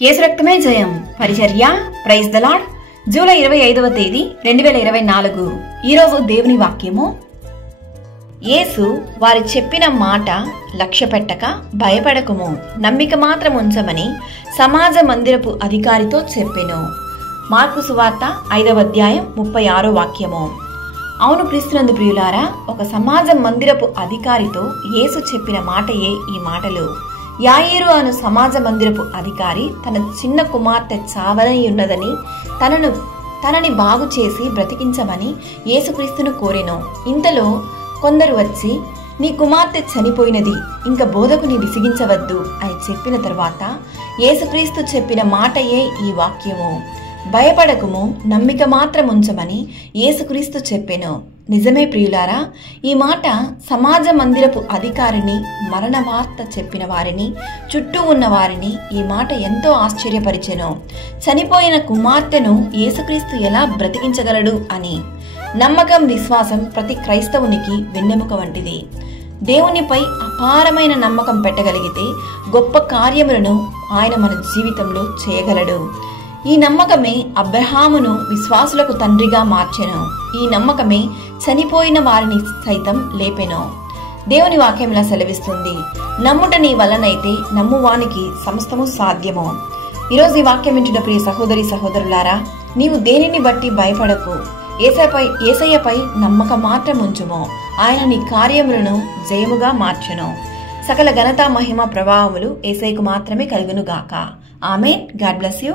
యేసు రక్తమే జయం పరిచర్య ప్రైజ్ ద లార్డ్. జూలై 25వ తేదీ 2024. ఈరోజు దేవుని వాక్యము. యేసు వారు చెప్పిన మాట లక్ష్య పెట్టక భయపడకుము, నమ్మిక మాత్రం ఉంచమని సమాజ మందిరపు అధికారితో చెప్పెను. మార్కు సువార్త 5వ అధ్యాయం 36వ వాక్యము. అవును క్రీస్తునందు ప్రియులారా, ఒక సమాజ మందిరపు అధికారితో యేసు చెప్పిన మాటయే ఈ మాటలు. యాయీరు అను సమాజ మందిరపు అధికారి తన చిన్న కుమార్తె చావనయున్నదని తనని బాగు చేసి బ్రతికించమని యేసుక్రీస్తును కోరెను. ఇంతలో కొందరు వచ్చి, నీ కుమార్తె చనిపోయినది, ఇంక బోధకుని విసిగించవద్దు అని చెప్పిన తరువాత యేసుక్రీస్తు చెప్పిన మాటయే ఈ వాక్యము. భయపడకుము, నమ్మిక మాత్రం ఉంచమని యేసుక్రీస్తు చెప్పెను. నిజమే ప్రియులారా, ఈ మాట సమాజ మందిరపు అధికారిని, మరణ వార్త చెప్పిన వారిని, చుట్టూ ఉన్న వారిని ఈ మాట ఎంతో ఆశ్చర్యపరిచెను. చనిపోయిన కుమార్తెను యేసుక్రీస్తు ఎలా బ్రతికించగలడు అని. నమ్మకం, విశ్వాసం ప్రతి క్రైస్తవునికి వెన్నెముక వంటిది. దేవునిపై అపారమైన నమ్మకం పెట్టగలిగితే గొప్ప కార్యములను ఆయన మన జీవితంలో చేయగలడు. ఈ నమ్మకమే అబ్రహామును విశ్వాసులకు తండ్రిగా మార్చెను. ఈ నమ్మకమే చనిపోయిన వారిని సైతం లేపెను. దేవుని వాక్యం ఇలా సెలవిస్తుంది, నమ్ముట నీ వలనైతే నమ్మువానికి సమస్తము సాధ్యము. ఈరోజు ఈ వాక్యం వింటున్న ప్రియ సహోదరి సహోదరులారా, నీవు దేనిని బట్టి భయపడకు, యేసయ్యపై నమ్మకం మాత్రం ఉంచుము. ఆయన నీ కార్యములను జయముగా మార్చెను. సకల ఘనత, మహిమ, ప్రభావములు యేసయ్యకు మాత్రమే కలుగును గాక. ఆమేన్. God bless you.